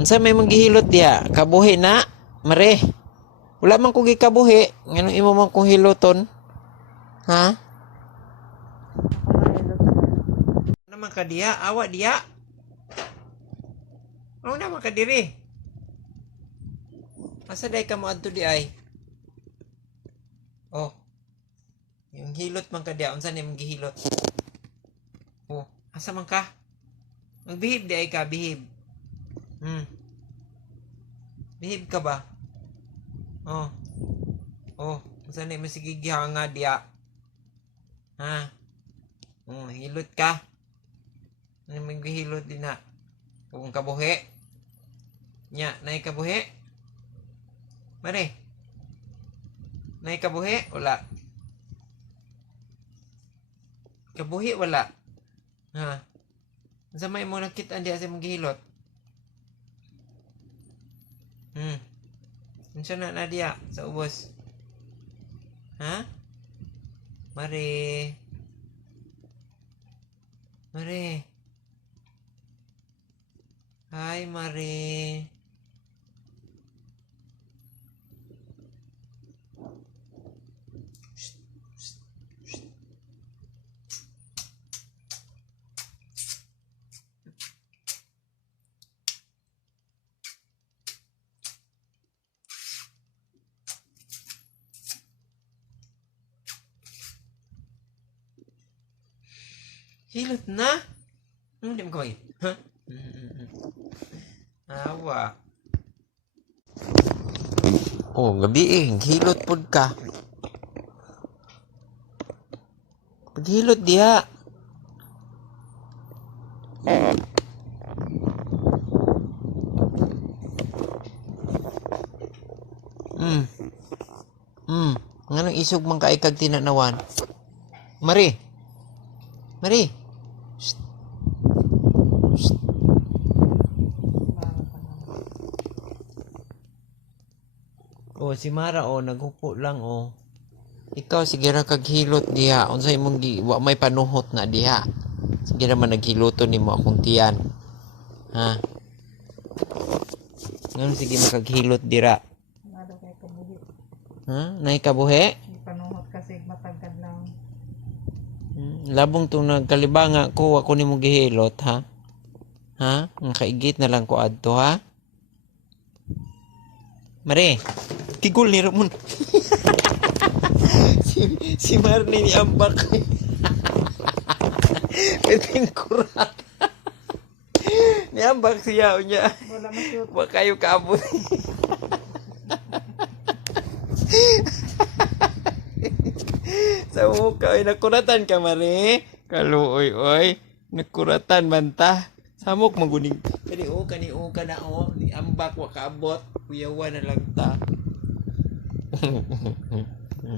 Unsa may manggihilot diha? Kabuhi na, mare. Wala man ko gikabuhi, nganong imo man kong hiloton? Ha? Naman ka diha, awa diha. Ano naman ka diri? Asa day ka mo adto di ay? Oh. Yung hilot man ka diha, unsa ni mong gihilot? Oh, asa man ka? Magbihib di ay ka, bihib. Bihib ka ba? Oh. Oh, unsa ni mo sige gihanga diha? Ha? Oh, hilot ka. Ano may gihilot din na? Kung kabuhi. Nya, nay kabuhi? Mare. Nay kabuhi? Wala. Kabuhi wala. Ha? Unsa may mo nakita diha sa mong gihilot? Unsa na diha sa ubos? Ha? Mare. Mare. Hi, Mare. Hilot na? Hindi mo kawin. Ha? Awa. Oh, gabi eh. Hilot pod ka. Paghilot diha. Nganong isog man ka kag tinanawan? Mari. Mari. Shh. Shh. Oh, si Mara oh, naghupo lang oh. Ikaw sige ra kag hilot diha. Unsay imong wa may panuhot na diha. Sige ra man naghiluton nimo akong tiyan. Ha? Ngano sige makaghilot dira? Ano kay kabuhi? Ha? Nay kabuhi? Panuhot kasi matagkad lang. Labong tong nagkalibanga ko ako nimo gihilot ha. Ha? Ang kaigit na lang ko adto ha. Mare, kigul ni Ramon. si Marnie ni ambak. Peting kurat. Ni ambak siya unya. Wala masyut. Wa kayo kaabot. Sa mukha ay nakuratan ka Mare. Kaluoy oy. Nakuratan banta. Samok maguning. Kani o ka na o. Ni ambak wa kaabot. Kuyawan na lang ta.